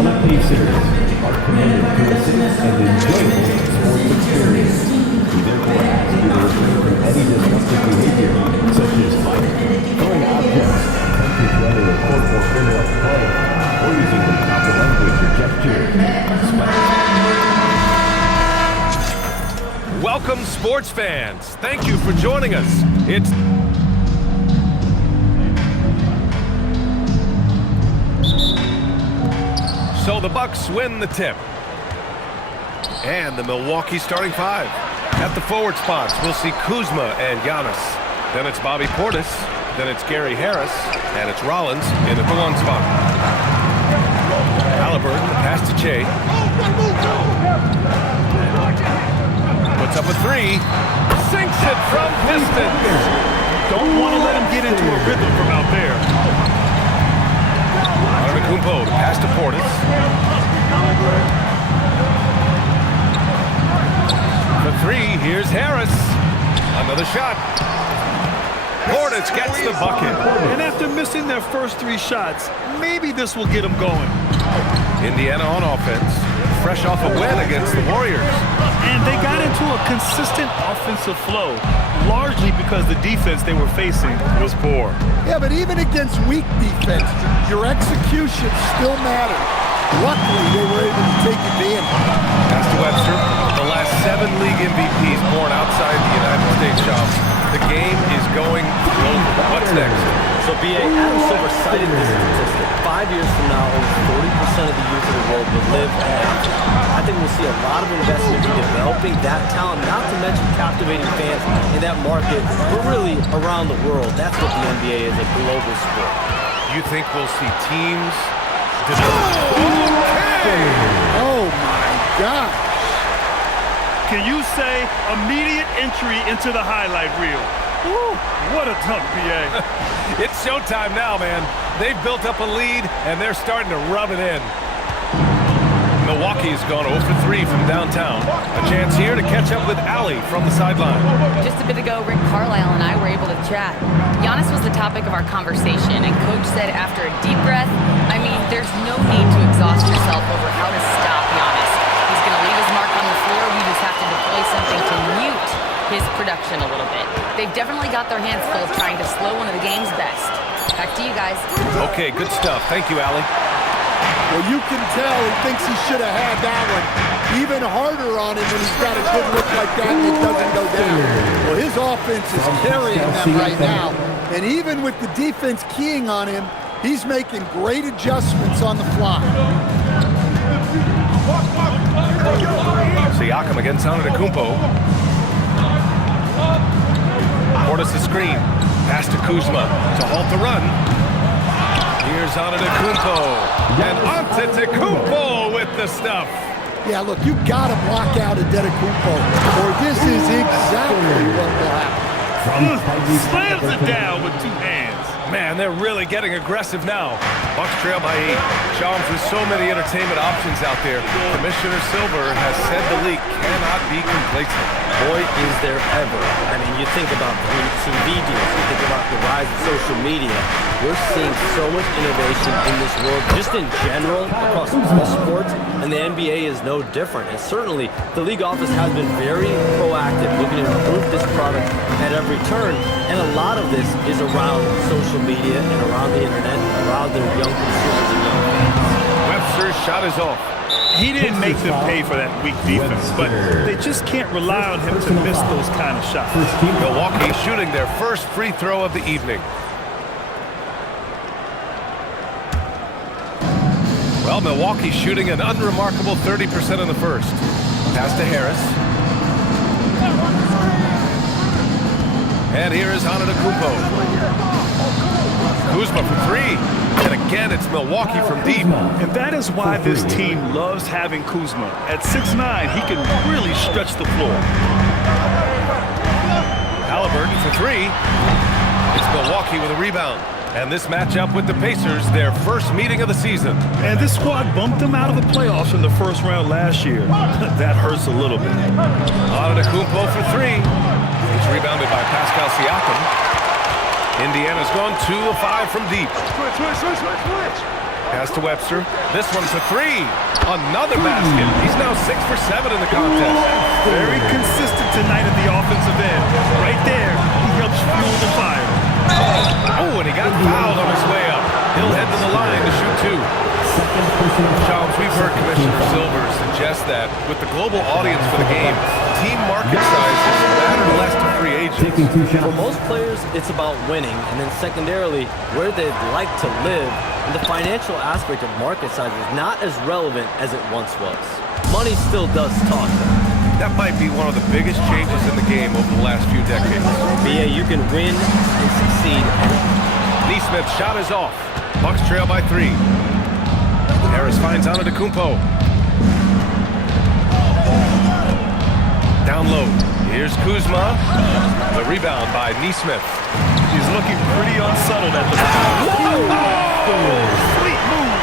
Indiana Pacers are committed to a safe and enjoyable sports experience. We therefore ask you to refrain from any disruptive behavior, such as fighting, throwing objects, attempting to enter the court or interrupt play, or using improper language or gestures. Welcome, sports fans. Thank you for joining us. So the Bucks win the tip. And the Milwaukee starting five. At the forward spots, we'll see Kuzma and Giannis. Then it's Bobby Portis. Then it's Gary Harris. And it's Rollins in at the one spot. Halliburton, the pass to Che. Puts up a three. Sinks it from distance. Don't want to let him get into a rhythm from out there. Antetokounmpo, the pass to Portis. For three, here's Harris. Another shot. Portis gets the bucket. And after missing their first three shots, maybe this will get them going. Indiana on offense, fresh off a win against the Warriors. And they got into a consistent offensive flow, largely because the defense they were facing was poor. Yeah, but even against weak defense, your execution still matters. Luckily, they were able to take advantage. Pass to Webster. The last 7 league MVPs born outside the United States shops. The game is going global. What's next? So, B.A., Adam Silver cited this statistic. 5 years from now, over 40% of the youth of the world will live in Africa. I think we'll see a lot of investment in developing that talent, not to mention captivating fans in that market, but really around the world. That's what the NBA is, a global sport. You think we'll see teams Oh, my gosh. Can you say immediate entry into the highlight reel? Woo, what a dunk, B.A. It's showtime now, man. They've built up a lead, and they're starting to rub it in. Milwaukee's gone 0 for 3 from downtown. A chance here to catch up with Allie from the sideline. Just a bit ago, Rick Carlisle and I were able to chat. Giannis was the topic of our conversation, and Coach said after a deep breath, I mean, there's no need to exhaust yourself over how to stop Giannis. He's going to leave his mark on the floor. We just have to deploy something to mute his production a little bit. They've definitely got their hands full trying to slow one of the game's best. Back to you guys. Okay, good stuff. Thank you, Allie. Well, you can tell he thinks he should have had that one even harder on him when he's got a good look like that and it doesn't go down. Well, his offense is carrying them right now. And even with the defense keying on him, he's making great adjustments on the fly. Siakam against Antetokounmpo. Portis the screen. Pass to Kuzma to halt the run. Here's Antetokounmpo. And Antetokounmpo with the stuff. Yeah, look, you got to block out Antetokounmpo, or this is exactly what will happen. Slams it down with 2 hands. Man, they're really getting aggressive now. Bucks trail by 8. Shams, with so many entertainment options out there, Commissioner Silver has said the league cannot be complacent. Boy, is there ever. I mean, you think about the TV deals, you think about the rise of social media. We're seeing so much innovation in this world, just in general, across all sports, and the NBA is no different. And certainly, the league office has been very proactive, looking to improve this product at every turn. And a lot of this is around social media and around the internet, and around their young consumers and young fans. Webster's shot is off. He didn't make them pay for that weak defense, but they just can't rely on him to miss those kind of shots. Milwaukee shooting their first free throw of the evening. Well, Milwaukee shooting an unremarkable 30% in the first. Pass to Harris. And here is Antetokounmpo. Kuzma for 3. And again, it's Milwaukee from deep. And that is why this team loves having Kuzma. At 6'9", he can really stretch the floor. Halliburton for 3. It's Milwaukee with a rebound. And this matchup with the Pacers, their first meeting of the season. And this squad bumped them out of the playoffs in the first round last year. That hurts a little bit. Antetokounmpo for 3. It's rebounded by Pascal Siakam. Indiana's gone 2 of 5 from deep. Pass to Webster. This one for three. Another basket. He's now 6 for 7 in the contest. Very consistent tonight at the offensive end. Right there, he helps fuel the fire. Oh, and he got fouled on his way up. He'll head to the line to shoot two. Shams, we've heard Commissioner Silver suggest that with the global audience for the game, team market sizes matter less to free agents. For most players, it's about winning, and then secondarily, where they'd like to live, and the financial aspect of market size is not as relevant as it once was. Money still does talk, though. That might be one of the biggest changes in the game over the last few decades. BA, you can win and succeed. Neesmith's shot is off. Bucks trail by 3. Harris finds Antetokounmpo. Down low. Here's Kuzma. The rebound by Neesmith. He's looking pretty unsettled at the moment. Sweet move.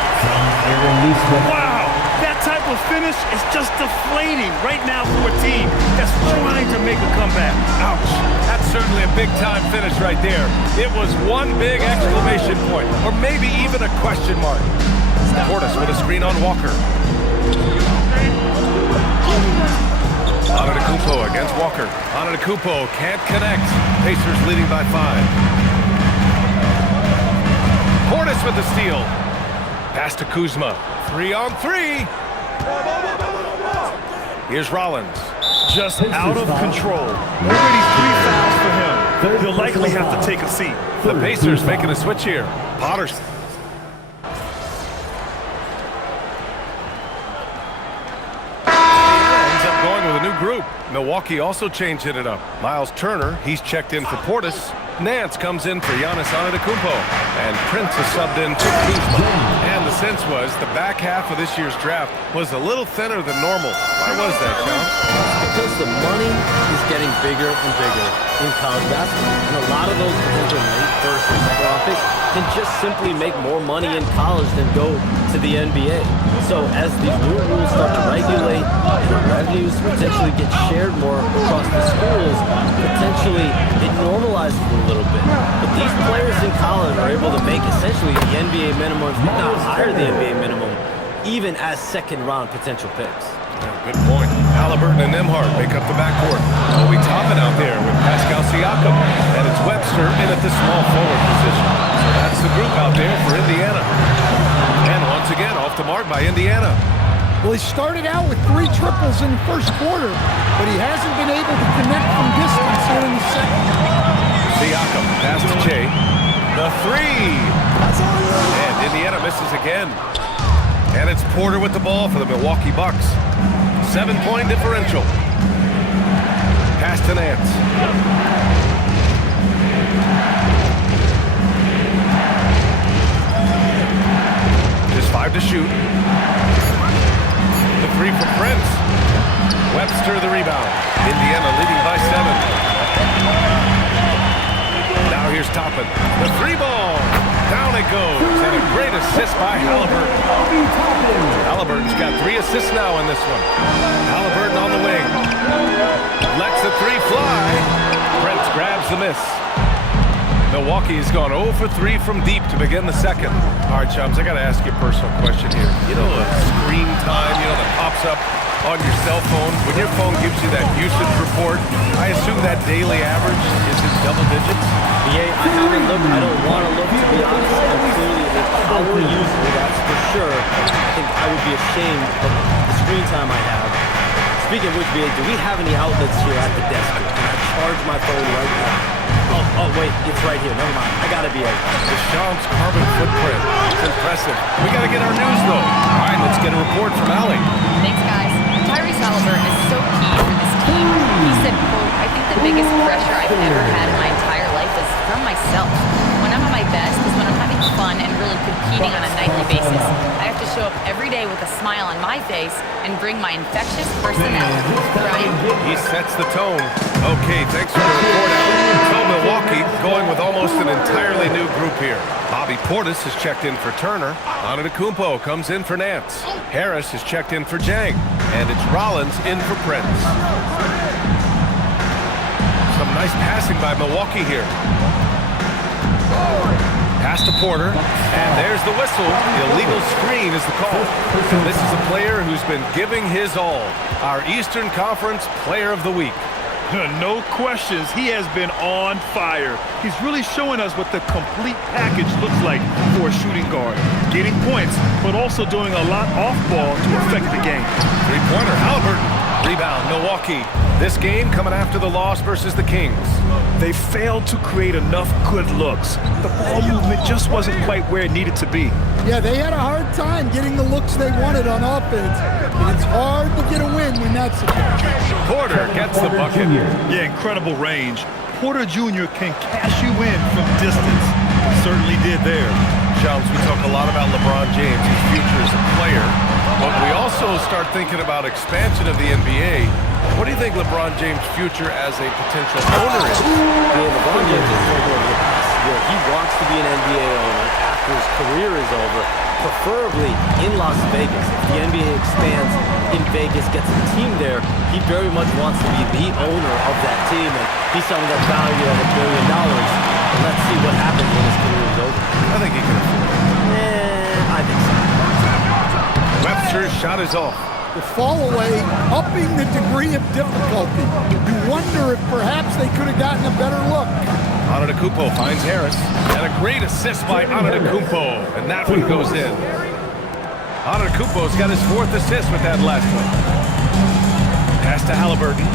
Wow, that type of finish is just deflating right now for a team that's trying to make a comeback. Ouch. That's certainly a big-time finish right there. It was one big exclamation point, or maybe even a question mark. Portis with a screen on Walker. Antetokounmpo against Walker. Antetokounmpo can't connect. Pacers leading by 5. Portis with the steal. Pass to Kuzma. 3 on 3. Here's Rollins. Just out of control. Already 3 fouls for him. He'll likely have to take a seat. The Pacers making a switch here. Potter's. Group. Milwaukee also changing it up. Miles Turner, he's checked in for Portis. Nance comes in for Giannis Antetokounmpo. And Prince is subbed in for Kuzma. And the sense was the back half of this year's draft was a little thinner than normal. Why was that, Sean? Because the money is getting bigger and bigger in college basketball. And a lot of those potential late first or second round picks can just simply make more money in college than go to the NBA. So as these new rules start to regulate and the revenues potentially get shared more across the schools, potentially it normalizes a little bit. But these players in college are able to make essentially the NBA minimum, if not higher the NBA minimum, even as second-round potential picks. Yeah, good point. Halliburton and Nembhard make up the backcourt. Obi Toppin out there with Pascal Siakam. And it's Webster in at the small forward position. So that's the group out there for Indiana. And once again, off the mark by Indiana. Well, he started out with 3 triples in the first quarter, but he hasn't been able to connect from distance here in the second. Siakam, pass to Che. The 3. And Indiana misses again. And it's Porter with the ball for the Milwaukee Bucks. 7-point differential. Pass to Nance. Just 5 to shoot. The 3 for Prince. Webster the rebound. Indiana leading by 7. Now here's Toppin. The 3 ball. Down it goes. And a great assist by Halliburton. Halliburton's got 3 assists now in this one. Halliburton on the wing. Lets the 3 fly. Prince grabs the miss. Milwaukee's gone 0 for 3 from deep to begin the second. All right, chums, I got to ask you a personal question here. You know, screen time, that pops up on your cell phone. When your phone gives you that usage report, I assume that daily average is in double digits? Yeah, I haven't looked. I don't want to look, to be honest. I'm clearly a power user, that's for sure. I think I would be ashamed of the screen time I have. Speaking of which, BA, do we have any outlets here at the desk? Can I charge my phone right now? Oh, wait, it's right here. Never mind. I gotta be a... The Shams carbon footprint. It's impressive. We gotta get our news, though. All right, let's get a report from Allie. Thanks, guys. Tyrese Halliburton is so key for this team. He said, quote, "I think the biggest pressure I've ever had in my entire life is from myself. When I'm at my best is when I'm having fun and really competing on a nightly basis. I have to show up every day with a smile on my face and bring my infectious personality." Brian? He sets the tone. Okay, thanks for the report, Allie. So Milwaukee going with almost an entirely new group here. Bobby Portis has checked in for Turner. Antetokounmpo comes in for Nance. Harris is checked in for Jang. And it's Rollins in for Prince. Some nice passing by Milwaukee here. Pass to Porter, and there's the whistle. The illegal screen is the call. And this is a player who's been giving his all. Our Eastern Conference Player of the Week. No questions, he has been on fire. He's really showing us what the complete package looks like for a shooting guard. Getting points, but also doing a lot off ball to affect the game. Three-pointer, Haliburton. Rebound, Milwaukee. This game coming after the loss versus the Kings. They failed to create enough good looks. The ball movement just wasn't quite where it needed to be. Yeah, they had a hard time getting the looks they wanted on offense. And it's hard to get a win when that's the case. Porter gets the bucket. Yeah, incredible range. Porter Jr. can cash you in from distance. He certainly did there. Shams, we talk a lot about LeBron James, his future as a player, but we also start thinking about expansion of the NBA. What do you think LeBron James' future as a potential owner is? Yeah, LeBron James has told over the past year he wants to be an NBA owner after his career is over, preferably in Las Vegas. If the NBA expands in Vegas, gets a team there, he very much wants to be the owner of that team, and he's selling that value at $1 billion. Let's see what happens when his career is over. I think he can afford it. I think so. Webster's shot is off. The fall away, upping the degree of difficulty. You wonder if perhaps they could have gotten a better look. Antetokounmpo finds Harris, and a great assist by Antetokounmpo, and that one goes in. Antetokounmpo's got his 4th assist with that last one. Pass to Haliburton.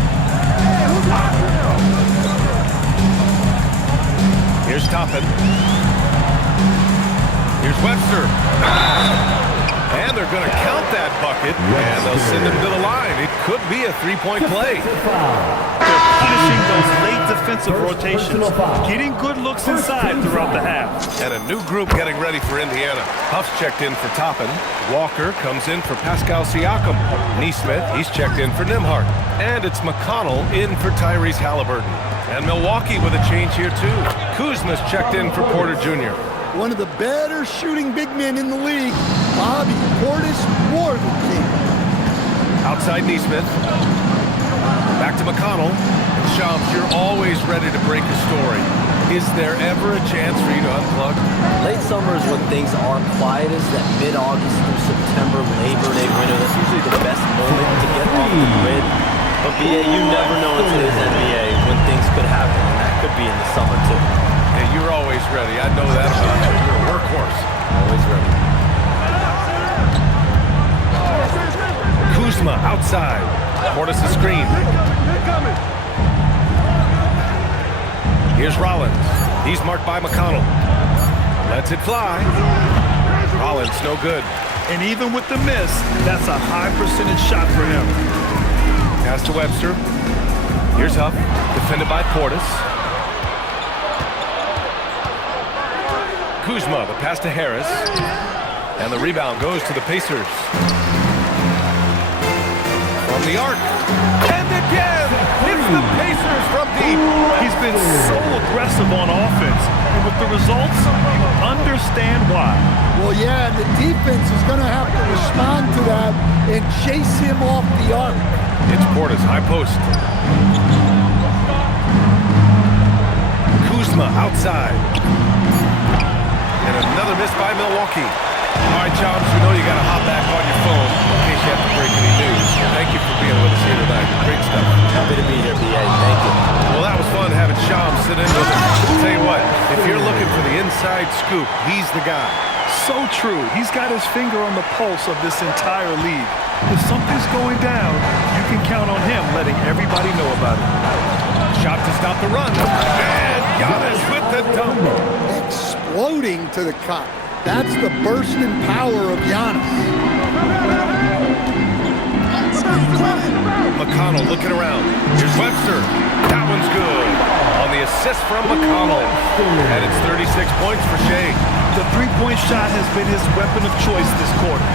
Here's Toppin. Here's Webster. And they're going to count that bucket, and they'll send him to the line. It could be a three-point play. They're punishing those late defensive rotations, getting good looks inside throughout the half. And a new group getting ready for Indiana. Huff's checked in for Toppin. Walker comes in for Pascal Siakam. Neesmith, he's checked in for Nembhard. And it's McConnell in for Tyrese Haliburton. And Milwaukee with a change here, too. Kuzma's checked in for Porter Jr. One of the better shooting big men in the league, Bobby Portis more than king. Outside Neesmith. Back to McConnell. And Shams, you're always ready to break a story. Is there ever a chance for you to unplug? Late summer is when things are quietest. That mid-August through September, Labor Day window, that's usually the best moment to get off the grid. But BA, you never know in today's NBA when things could happen, and that could be in the summer too. Yeah, you're always ready. I know that about you. You're a workhorse. Always ready. Kuzma outside. Portis' screen. Here's Rollins. He's marked by McConnell. Lets it fly. Rollins, no good. And even with the miss, that's a high percentage shot for him. Pass to Webster. Here's Huff, defended by Portis. Kuzma, the pass to Harris. And the rebound goes to the Pacers. From the arc. And again, it's the Pacers from deep. He's been so aggressive on offense. And with the results, you understand why. Well, yeah, and the defense is going to have to respond to that and chase him off the arc. It's Portis, high post. Kuzma outside. And another miss by Milwaukee. All right, Chomps, we know you got to hop back on your phone in case you have to break any news. Thank you for being with us here tonight. Great stuff. Happy to be here, BA. Thank you. Well, that was fun having Chomps sit in with us. I'll tell you what, if you're looking for the inside scoop, he's the guy. So true. He's got his finger on the pulse of this entire league. If something's going down, you can count on him letting everybody know about it. Shot to stop the run. And Giannis with the dunk. Exploding to the cup. That's the burst in power of Giannis. McConnell looking around. Here's Webster. That one's good. On the assist from McConnell. And it's 36 points for Shea. The three-point shot has been his weapon of choice this quarter.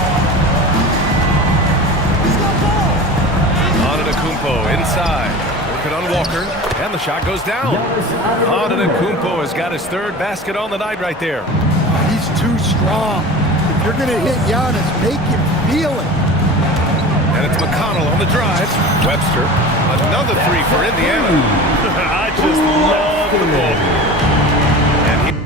Antetokounmpo inside. Working on Walker. And the shot goes down. Antetokounmpo has got his 3rd basket on the night right there. He's too strong. If you're going to hit Giannis, make him feel it. And it's McConnell on the drive. Webster, another 3 for Indiana. I just love the ball. And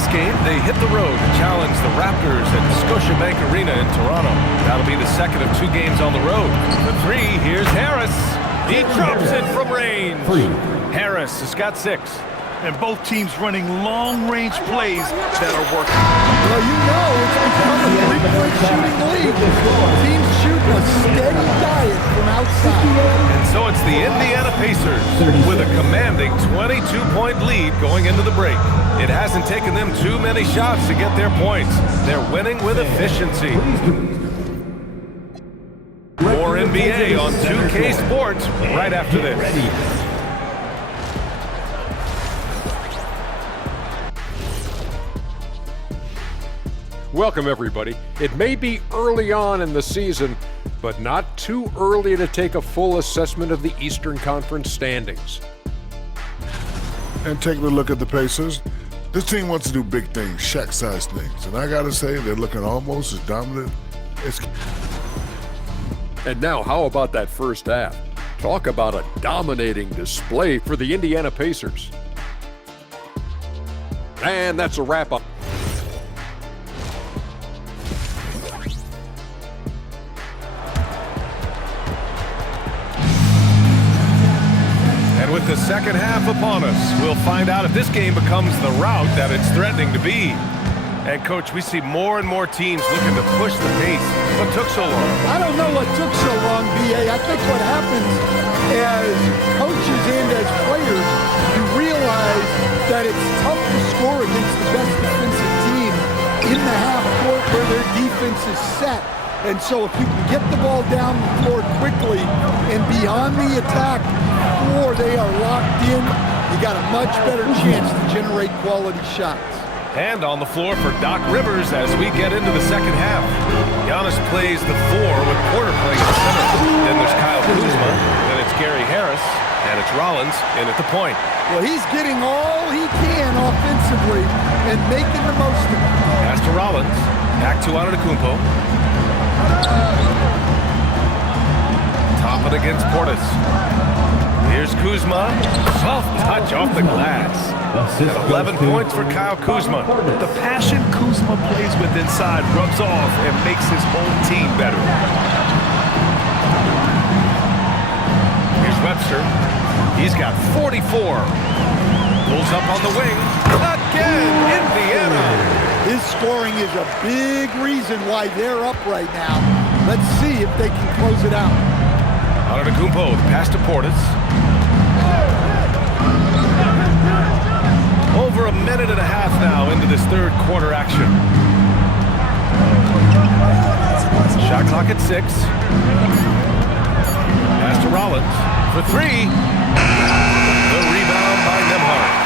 this game, they hit the road to challenge the Raptors at Scotiabank Arena in Toronto. That'll be the second of 2 games on the road. For 3, here's Harris. He drops it from range. Harris has got 6. And both teams running long-range plays that are working. Well, you know it's become a three-point shooting league. Teams shooting a steady diet from outside. And so it's the Indiana Pacers with a commanding 22-point lead going into the break. It hasn't taken them too many shots to get their points. They're winning with efficiency. More NBA on 2K Sports right after this. Welcome, everybody. It may be early on in the season, but not too early to take a full assessment of the Eastern Conference standings. And taking a look at the Pacers, this team wants to do big things, Shaq-sized things. And I got to say, they're looking almost as dominant as... And now, how about that first half? Talk about a dominating display for the Indiana Pacers. And that's a wrap-up. With the second half upon us, we'll find out if this game becomes the rout that it's threatening to be. And, Coach, we see more and more teams looking to push the pace. What took so long? I don't know what took so long, B.A. I think what happens as coaches and as players, you realize that it's tough to score against the best defensive team in the half court where their defense is set. And so if you can get the ball down the floor quickly and beyond the attack before they are locked in, you got a much better chance to generate quality shots. And on the floor for Doc Rivers as we get into the second half. Giannis plays the 4 with Porter playing the center. Then there's Kyle Kuzma. Then it's Gary Harris. And it's Rollins in at the point. Well, he's getting all he can offensively and making the most of it. Pass to Rollins. Back to Antetokounmpo. Top it against Portis. Here's Kuzma. Soft touch off the glass. And 11 points for Kyle Kuzma. The passion Kuzma plays with inside rubs off and makes his whole team better. Here's Webster. He's got 44. Pulls up on the wing. Again, Indiana. His scoring is a big reason why they're up right now. Let's see if they can close it out. Antetokounmpo, pass to Portis. Over a minute and a half now into this third quarter action. Shot clock at 6. Pass to Rollins for 3. The rebound by Nembhard.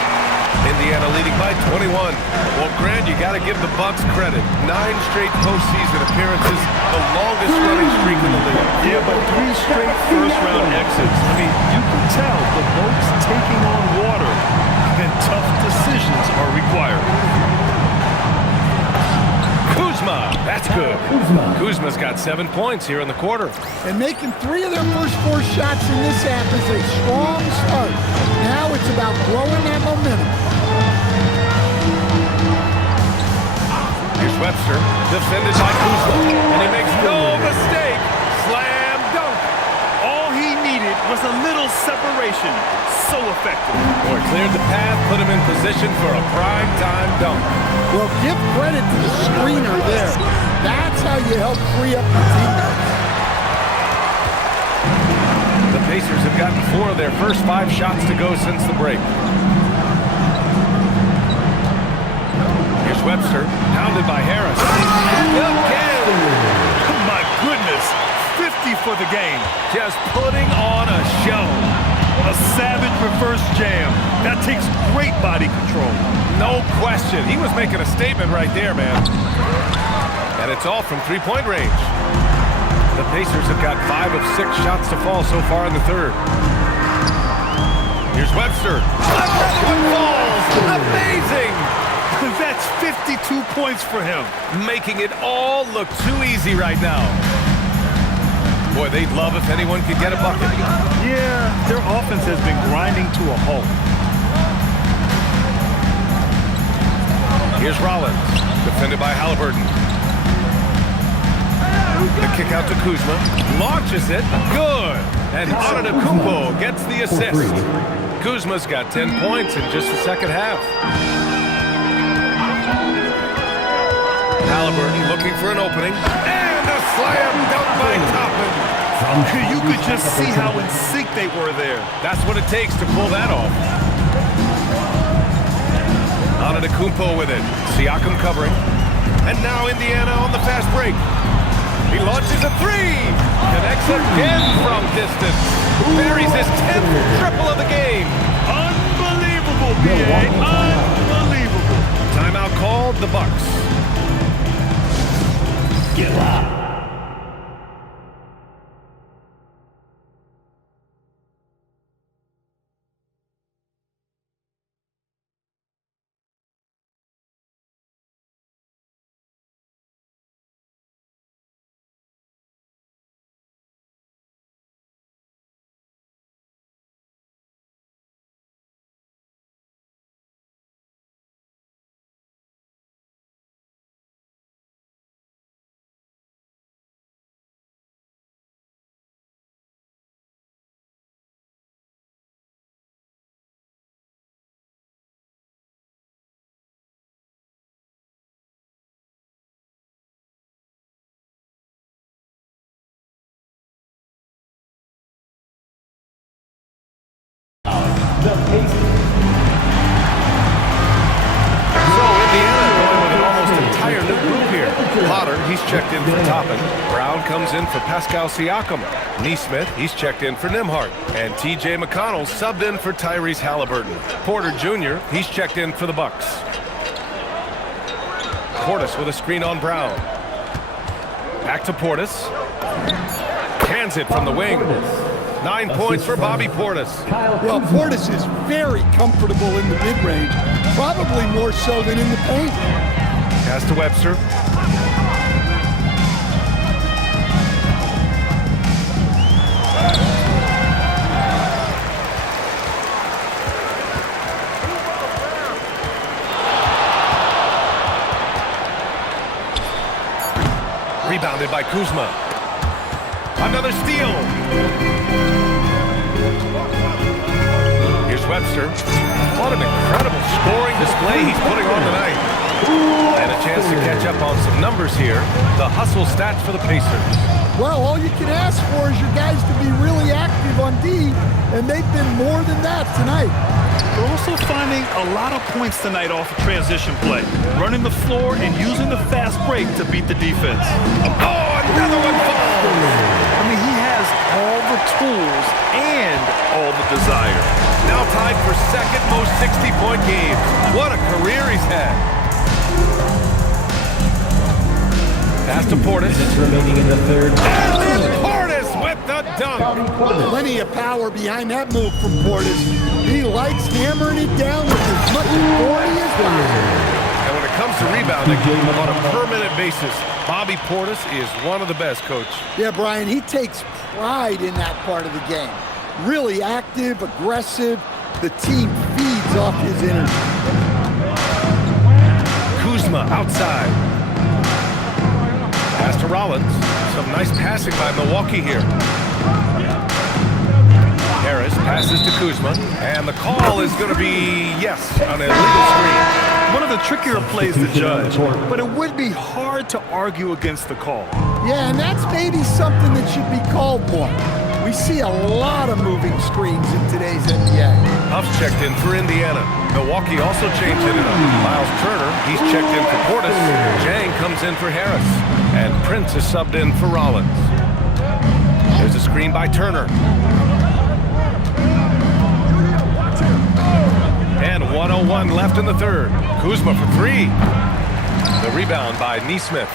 Indiana leading by 21. Well, Grant, you got to give the Bucks credit. 9 straight postseason appearances, the longest running streak in the league. Yeah, but 3 straight first-round exits. I mean, you can tell the boat's taking on water, and tough decisions are required. Kuzma, that's good. Kuzma's got 7 points here in the quarter. And making 3 of their first 4 shots in this half is a strong start. Now it's about growing that momentum. Here's Webster, defended by Kuzma, and he makes no mistake. Slam dunk. All he needed was a little separation. So effective. Boy, cleared the path, put him in position for a prime-time dunk. Well, give credit to the screener there. That's how you help free up your teammates. The Pacers have gotten 4 of their first 5 shots to go since the break. Here's Webster, pounded by Harris. Again! Oh my goodness, 50 for the game. Just putting on a show. A savage reverse jam. That takes great body control. No question. He was making a statement right there, man. And it's all from three-point range. The Pacers have got 5 of 6 shots to fall so far in the third. Here's Webster. Another one falls. Amazing. That's 52 points for him. Making it all look too easy right now. Boy, they'd love if anyone could get a bucket. Yeah, their offense has been grinding to a halt. Here's Rollins, defended by Halliburton. The kick out to Kuzma, launches it, good! And Antetokounmpo gets the assist. Kuzma's got 10 points in just the second half. Halliburton looking for an opening, and a slam dunk by Toppin. You could just see how in sync they were there. That's what it takes to pull that off. Antetokounmpo with it. Siakam covering. And now Indiana on the fast break. He launches a three. Connects again from distance. Buries his 10th triple of the game. Unbelievable, B.A. Unbelievable. Timeout called, the Bucks. Get loud. So Indiana going with an almost entire new group here. Potter, he's checked in for Toppin. Brown comes in for Pascal Siakam. Neesmith, he's checked in for Nembhard. And T.J. McConnell subbed in for Tyrese Halliburton. Porter Jr., he's checked in for the Bucks. Portis with a screen on Brown. Back to Portis. Hands it from the wing. 9 points for Bobby Portis. Well, Portis is very comfortable in the mid-range, probably more so than in the paint. Pass to Webster. Rebounded by Kuzma. Another steal. Here's Webster. What an incredible scoring display he's putting on tonight. And a chance to catch up on some numbers here. The hustle stats for the Pacers. Well, all you can ask for is your guys to be really active on D, and they've been more than that tonight. We're also finding a lot of points tonight off of transition play. Running the floor and using the fast break to beat the defense. Oh, another one falls! I mean, he has all the tools and all the desire. Now tied for second most 60-point games. What a career he's had. Pass to Portis. Minutes remaining in the third. And then Portis with the dunk. Plenty of power behind that move from Portis. He likes hammering it down with as much authority as possible. And when it comes to rebounding on a per-minute basis, Bobby Portis is one of the best, Coach. Yeah, Brian, he takes pride in that part of the game. Really active, aggressive. The team feeds off his energy. Kuzma outside. Pass to Rollins. Some nice passing by Milwaukee here. Harris passes to Kuzma, and the call is going to be, yes, an illegal screen. One of the trickier plays to judge, but it would be hard to argue against the call. Yeah, and that's maybe something that should be called more. We see a lot of moving screens in today's NBA. Huff's checked in for Indiana. Milwaukee also changed it up. Miles Turner, he's checked in for Portis. Jang comes in for Harris. And Prince is subbed in for Rollins. There's a screen by Turner. And 1:01 left in the third. Kuzma for three. The rebound by Neesmith.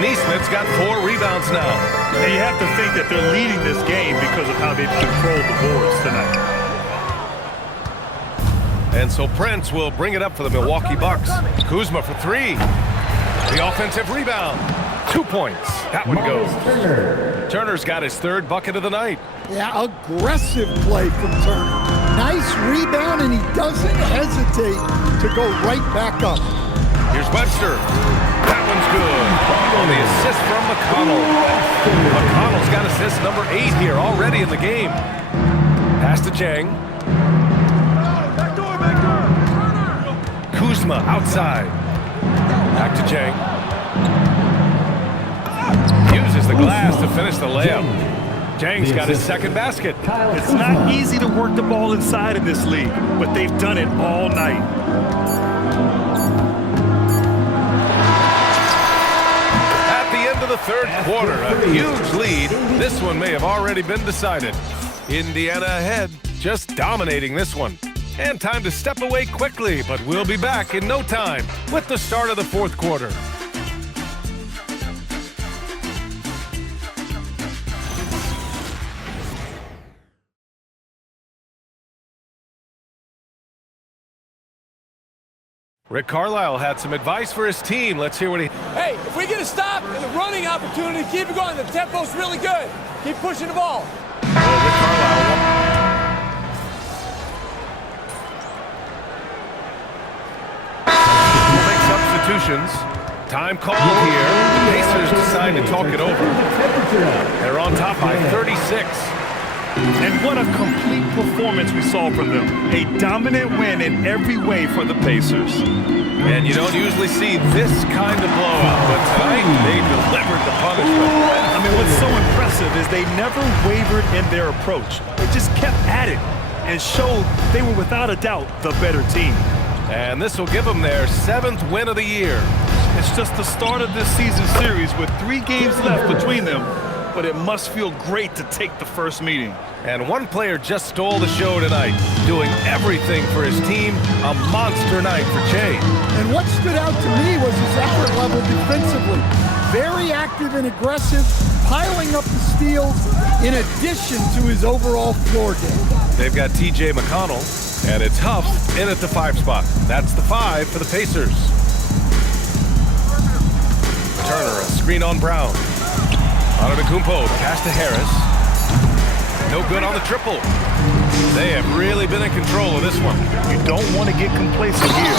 Neesmith's got 4 rebounds now. And you have to think that they're leading this game because of how they've controlled the boards tonight. And so Prince will bring it up for the Milwaukee Bucks. Kuzma for 3. The offensive rebound. 2 points. That one goes. Turner's got his 3rd bucket of the night. Yeah, aggressive play from Turner. Nice rebound, and he doesn't hesitate to go right back up. Here's Webster. That one's good. On the assist from McConnell. McConnell's got assist number 8 here already in the game. Pass to Jang. Back door, back door. Kuzma outside. Back to Jang. Uses the glass to finish the layup. Jang's got his second basket. It's not easy to work the ball inside in this league, but they've done it all night. At the end of the third quarter, a huge lead. This one may have already been decided. Indiana ahead, just dominating this one. And time to step away quickly, but we'll be back in no time with the start of the fourth quarter. Rick Carlisle had some advice for his team. Let's hear what he... Hey, if we get a stop and a running opportunity, keep it going. The tempo's really good. Keep pushing the ball. Well, Rick Carlisle... Make substitutions. Time called here. The Pacers decide to talk it over. They're on top by 36. And what a complete performance we saw from them. A dominant win in every way for the Pacers. And you don't usually see this kind of blowout, but tonight they delivered the punishment. I mean, what's so impressive is they never wavered in their approach. They just kept at it and showed they were without a doubt the better team. And this will give them their 7th win of the year. It's just the start of this season series with 3 games left between them, but it must feel great to take the first meeting. And one player just stole the show tonight, doing everything for his team. A monster night for Che. And what stood out to me was his effort level defensively. Very active and aggressive, piling up the steals in addition to his overall floor game. They've got T.J. McConnell, and it's Huff in at the 5 spot. That's the 5 for the Pacers. Turner, a screen on Brown. Antetokounmpo, the pass to Harris. No good on the triple. They have really been in control of this one. You don't want to get complacent here.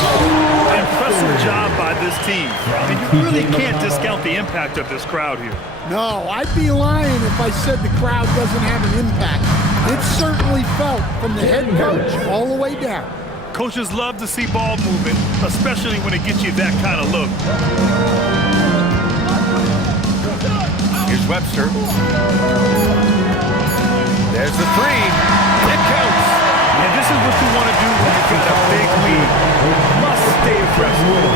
Impressive job by this team. And you really can't discount the impact of this crowd here. No, I'd be lying if I said the crowd doesn't have an impact. It certainly felt from the head coach all the way down. Coaches love to see ball movement, especially when it gets you that kind of look. Here's Webster. There's the 3. It counts. And this is what you want to do when you've got a big lead. Must stay aggressive.